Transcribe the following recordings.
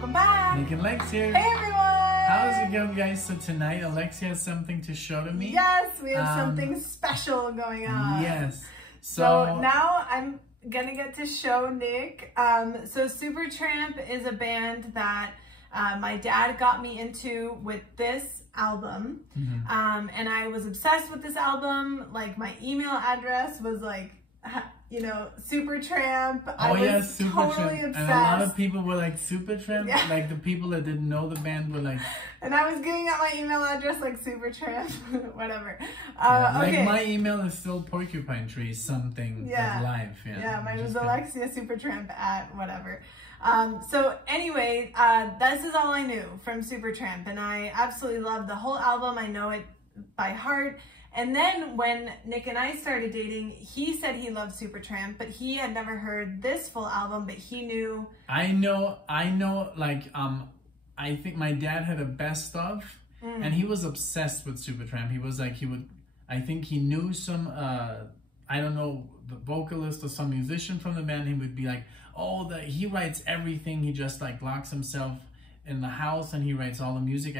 welcome back. Nick and Lex here. Hey everyone. How's it going, guys? So tonight Alexia has something to show to me. Yes, we have something special going on. Yes. So now I'm gonna get to show Nick. So Supertramp is a band that my dad got me into with this album. And I was obsessed with this album. Like my email address was like, you know, Supertramp. I was totally obsessed. And a lot of people were like, Supertramp? Yeah. Like the people that didn't know the band were like... And I was giving out my email address like Supertramp, whatever. Like okay. my email is still porcupine tree something live. Yeah, mine was Alexia Supertramp at whatever. So anyway, this is all I knew from Supertramp, and I absolutely loved the whole album. I know it by heart. And then when Nick and I started dating, he said he loved Supertramp, but he had never heard this full album, but he knew. I know, like, I think my dad had a best of, and he was obsessed with Supertramp. He was like, I think he knew some, I don't know, the vocalist or some musician from the band. He would be like, oh, he writes everything. He just like locks himself in the house and he writes all the music.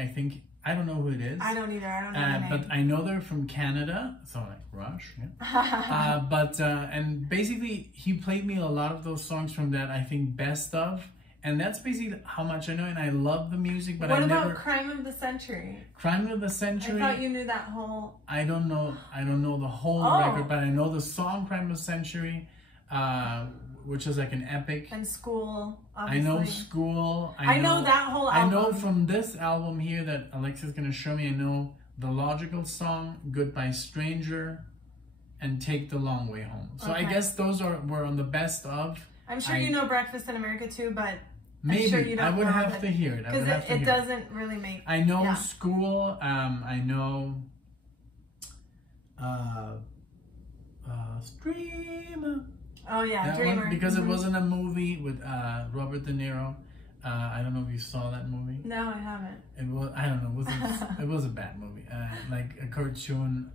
I don't know who it is. I don't either. I don't know the name. But I know they're from Canada, so like Rush. Yeah. And basically he played me a lot of those songs from that, I think, best of. And that's basically how much I know, and I love the music, but what about Crime of the Century? Crime of the Century? I thought you knew that whole... I don't know the whole record, but I know the song Crime of the Century, which is like an epic. And School, obviously. I know School. I know that whole album. I know from this album here that Alexia's going to show me, I know the Logical song, Goodbye Stranger, and Take the Long Way Home. So I guess those were on the best of. I'm sure you know Breakfast in America too, but maybe. I'm sure you don't I would know have to hear it. Because it doesn't really make... I know School. I know Dreamer. Oh yeah, that Dreamer. One, because it wasn't a movie with Robert De Niro. I don't know if you saw that movie. No, I haven't. It was, I don't know, it was a bad movie. Like a cartoon.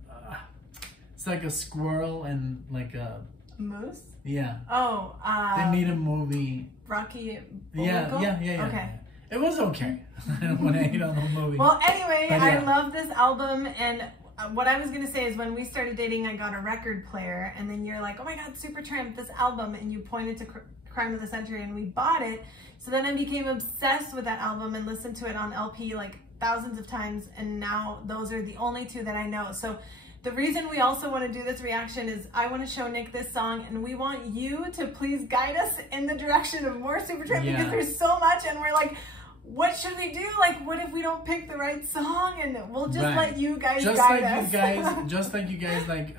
It's like a squirrel and like a moose. Yeah. Oh. They made a movie. Rocky. Yeah. Okay. It was okay. I don't want to hate on the movie. Well, anyway, I love this album, and what I was gonna say is when we started dating, I got a record player, and then you're like, oh my God, Supertramp, this album, and you pointed to Crime of the Century, and we bought it. So then I became obsessed with that album and listened to it on LP like thousands of times, and now those are the only two that I know. So the reason we also want to do this reaction is I want to show Nick this song, and we want you to please guide us in the direction of more Supertramp because there's so much, and we're like, what should we do? Like, what if we don't pick the right song? And we'll just let you guys guide us. Just like you guys, like,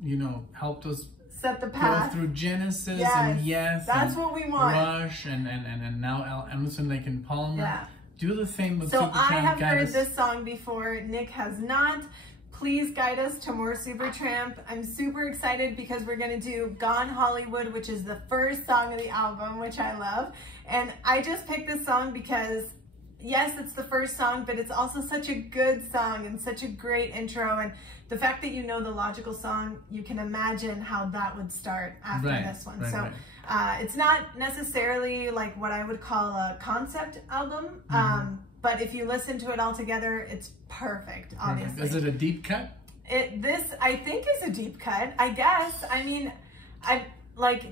you know, helped us set the path through Genesis and that's what we want. Rush and now Emerson, Lake and Palmer. Yeah. Do the same with Supertramp. So I have heard this song before. Nick has not. Please guide us to more Supertramp. I'm super excited because we're gonna do Gone Hollywood, which is the first song of the album, which I love. And I just picked this song because, yes, it's the first song, but it's also such a good song and such a great intro. And the fact that you know the Logical song, you can imagine how that would start after this one. It's not necessarily like what I would call a concept album, but if you listen to it all together, it's perfect, obviously. Is it a deep cut? This, I think, is a deep cut, I guess. I mean,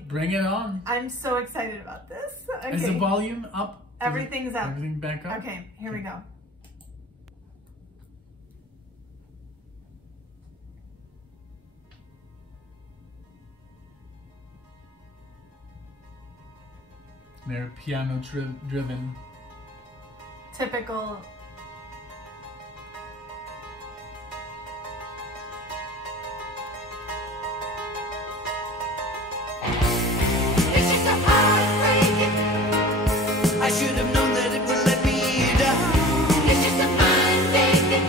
bring it on. I'm so excited about this. Okay. Is the volume up? Everything's up. Everything back up? Okay, here we go. They're piano driven. Typical. I should have known that it would let me down. It's just a mind making.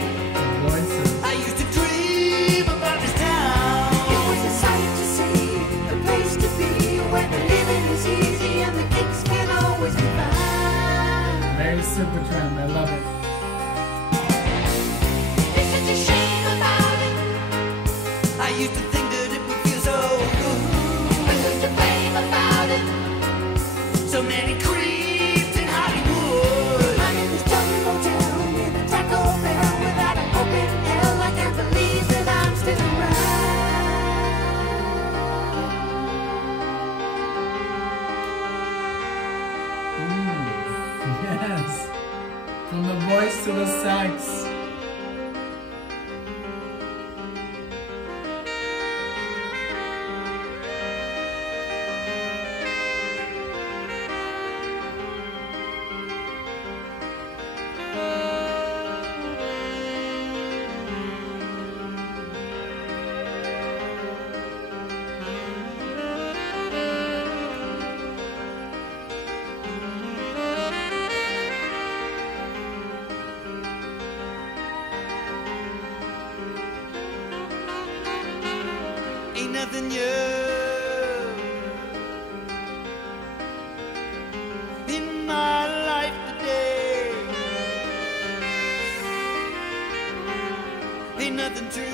I used to dream about this town. It was a sight to see, a place to be, where the living is easy and the kicks can always be found. Very Supertramp, I love it. to the sax. Ain't nothing new in my life today. Ain't nothing true.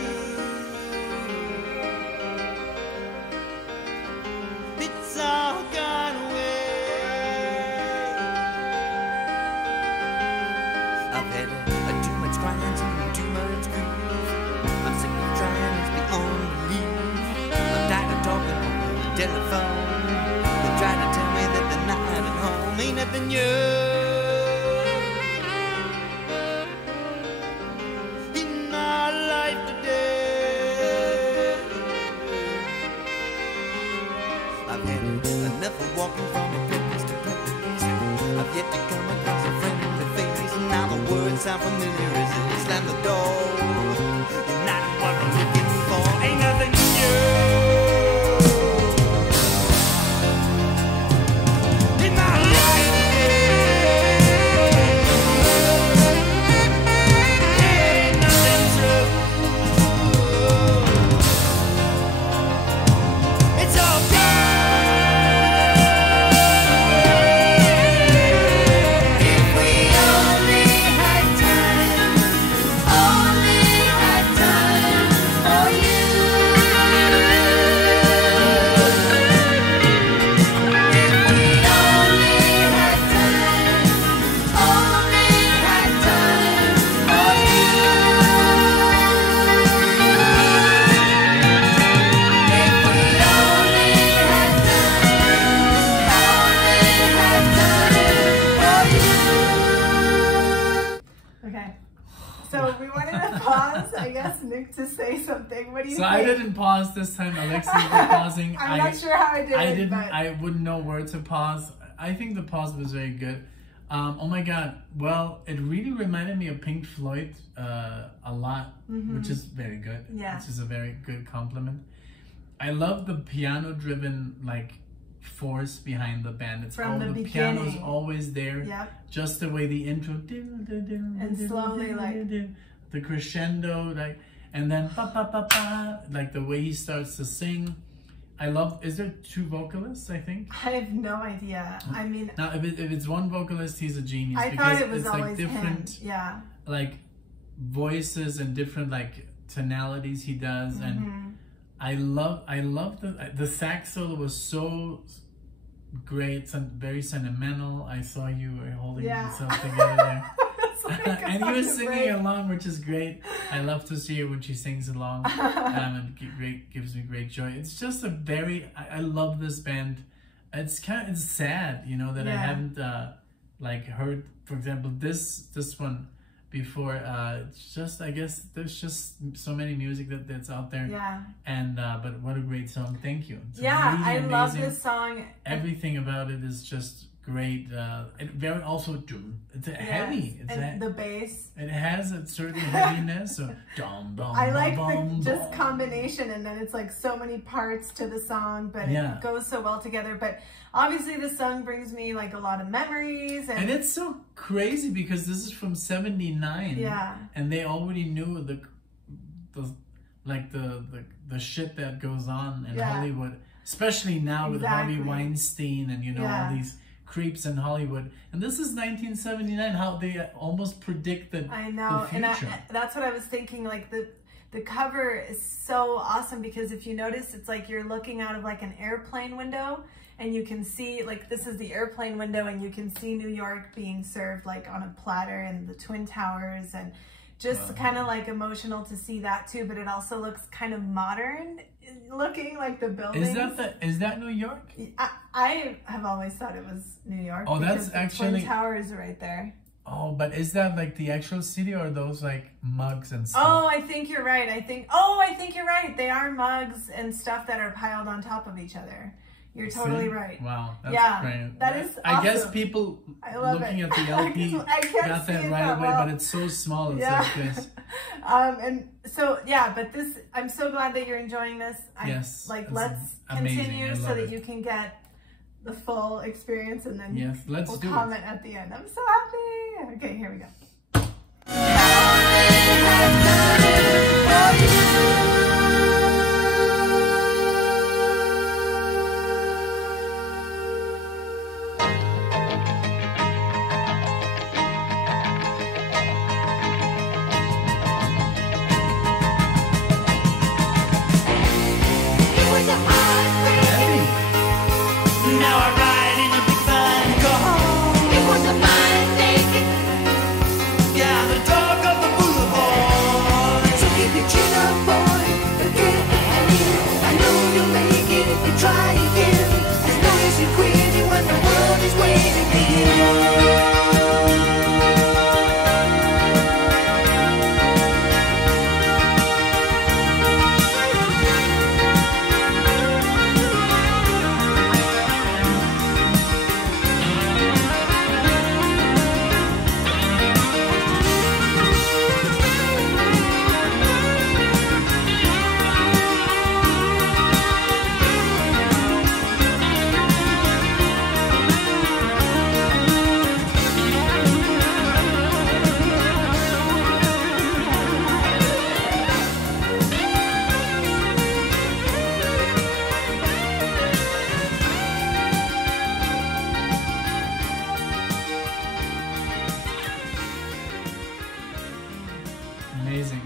It's all gone away. I've had too much crying and too much grief. I'm sick of trying, it's beyond belief. Talking on the telephone, they're trying to tell me that they're not at home. Ain't nothing new in my life today. I've had enough of walking from a place to place. I've yet to come across a friendly face, and now the words sound familiar as they slam the door. You're not what I'm looking for. Ain't nothing new. To say something. What do you So think? I didn't pause this time. Alexia was pausing. I'm not sure how I did I it, didn't. but... I wouldn't know where to pause. I think the pause was very good. Oh my God. Well, it really reminded me of Pink Floyd a lot, which is very good. Yeah. Which is a very good compliment. I love the piano-driven like force behind the band. It's From the piano's beginning. always there. Yep. Just the way the intro And slowly like the crescendo, like, and then ba ba ba ba, like the way he starts to sing. I love. Is there two vocalists? I think. I have no idea. I mean, now if it's one vocalist, he's a genius. I because thought it was it's always like different, him. Yeah. like voices and different like tonalities he does, and I love the sax solo was so great, very sentimental. I saw you were holding yourself together there. And he was singing along, which is great. I love to see her when she sings along. It gives me great joy. It's just a very, I love this band. It's sad, you know, that I haven't like heard, for example, this one before. It's just, I guess there's just so many music that's out there. Yeah. And but what a great song. Thank you. It's yeah, really I amazing. love this song. Everything about it is just great. And very also it's heavy. And the bass. It has a certain heaviness. So I like the just combination, and then it's like so many parts to the song, but it goes so well together. But obviously, the song brings me like a lot of memories, and it's so crazy because this is from '79. Yeah, and they already knew the shit that goes on in Hollywood, especially now with Harvey Weinstein and all these creeps in Hollywood. And this is 1979, how they almost predicted I know, the future. And that's what I was thinking, like the cover is so awesome because if you notice, it's like you're looking out of like an airplane window and you can see, like, this is the airplane window and you can see New York being served like on a platter and the Twin Towers, and just kind of like emotional to see that too, but it also looks kind of modern looking, like the buildings. Is that New York? I have always thought it was New York. Oh, that's the actually Twin Towers are right there. Oh, but is that like the actual CD or are those like mugs and stuff? Oh, I think you're right. I think you're right. They are mugs and stuff that are piled on top of each other. You're totally right. Wow, that's great. That is awesome. I guess people looking at the LP got that right away, but it's so small. It's like this. And so, yeah, but this, I'm so glad that you're enjoying this. Yes. Like, let's continue so that you can get the full experience, and then we'll comment at the end. I'm so happy. Okay, here we go. Now I ride in a big fine car. It was a fine day. Yeah, the dog of the boulevard. So keep your chin up, boy. Again and again. I know you'll make it if you try again. There's no use in quitting when the world is waiting for you. Amazing.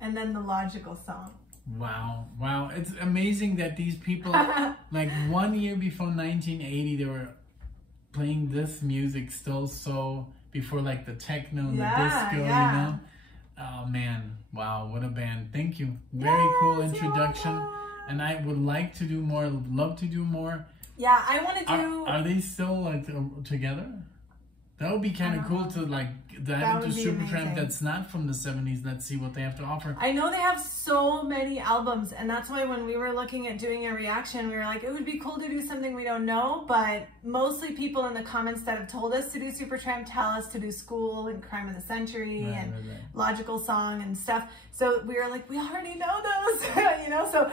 And then the logical song. Wow. Wow. It's amazing that these people, like 1 year before 1980, they were playing this music still so before like the techno and the disco, you know? Oh man. Wow. What a band. Thank you. Very cool introduction. And I would like to do more. Love to do more. Yeah, I want to do... Are they still like together? That would be kind of cool to like dive into Supertramp that's not from the 70s. Let's see what they have to offer. I know they have so many albums, and that's why when we were looking at doing a reaction, we were like, it would be cool to do something we don't know, but mostly people in the comments that have told us to do Supertramp tell us to do School and Crime of the Century and Logical Song and stuff. So we were like, we already know those, you know? So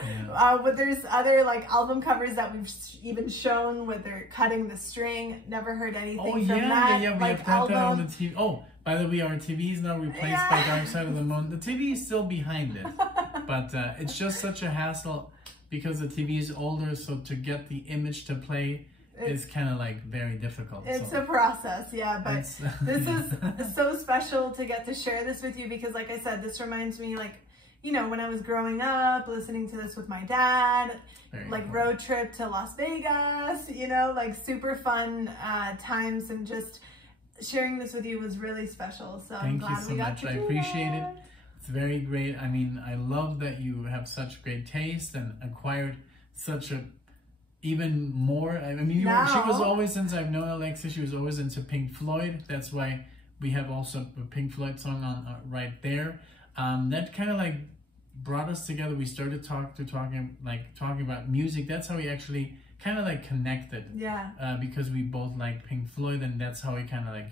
but there's other like album covers that we've even shown where they're cutting the string. Never heard anything from that. Yeah, we have got that on the TV. Oh, by the way, our TV is now replaced by Dark Side of the Moon. The TV is still behind it, but it's just such a hassle because the TV is older, so to get the image to play is kind of like very difficult. It's a process, yeah, but this is so special to get to share this with you because like I said, this reminds me like, you know, when I was growing up, listening to this with my dad, like road trip to Las Vegas, you know, like super fun times, and just sharing this with you was really special. So I'm glad we got to do that. I appreciate it. It's very great. I mean, I love that you have such great taste and acquired such a even more. I mean, she was always, since I've known Alexia, she was always into Pink Floyd. That's why we have also a Pink Floyd song on right there. That kind of like brought us together. We started talking about music. That's how we actually kind of like connected. Yeah. Because we both like Pink Floyd, and that's how we kind of like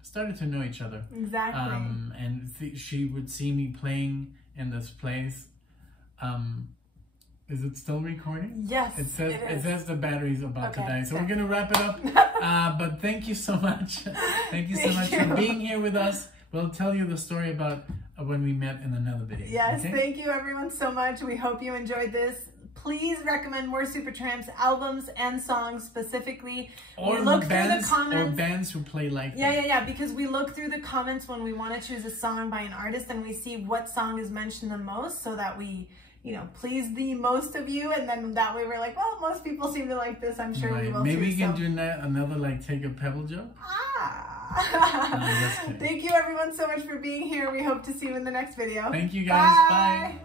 started to know each other. Exactly. And she would see me playing in this place. Is it still recording? Yes, it says the battery's about to die. So we're gonna wrap it up. But thank you so much. Thank you so much for being here with us. We'll tell you the story about when we met in another video. Yes, thank you everyone so much. We hope you enjoyed this. Please recommend more Supertramp's albums and songs specifically. Or look through the comments. Or bands who play like that. Yeah, because we look through the comments when we want to choose a song by an artist, and we see what song is mentioned the most so that we, you know, please the most of you, and then that way we're like, well, most people seem to like this. I'm sure we will. Maybe we can do another like Take a Pebble joke. Thank you everyone so much for being here. We hope to see you in the next video. Thank you guys. Bye.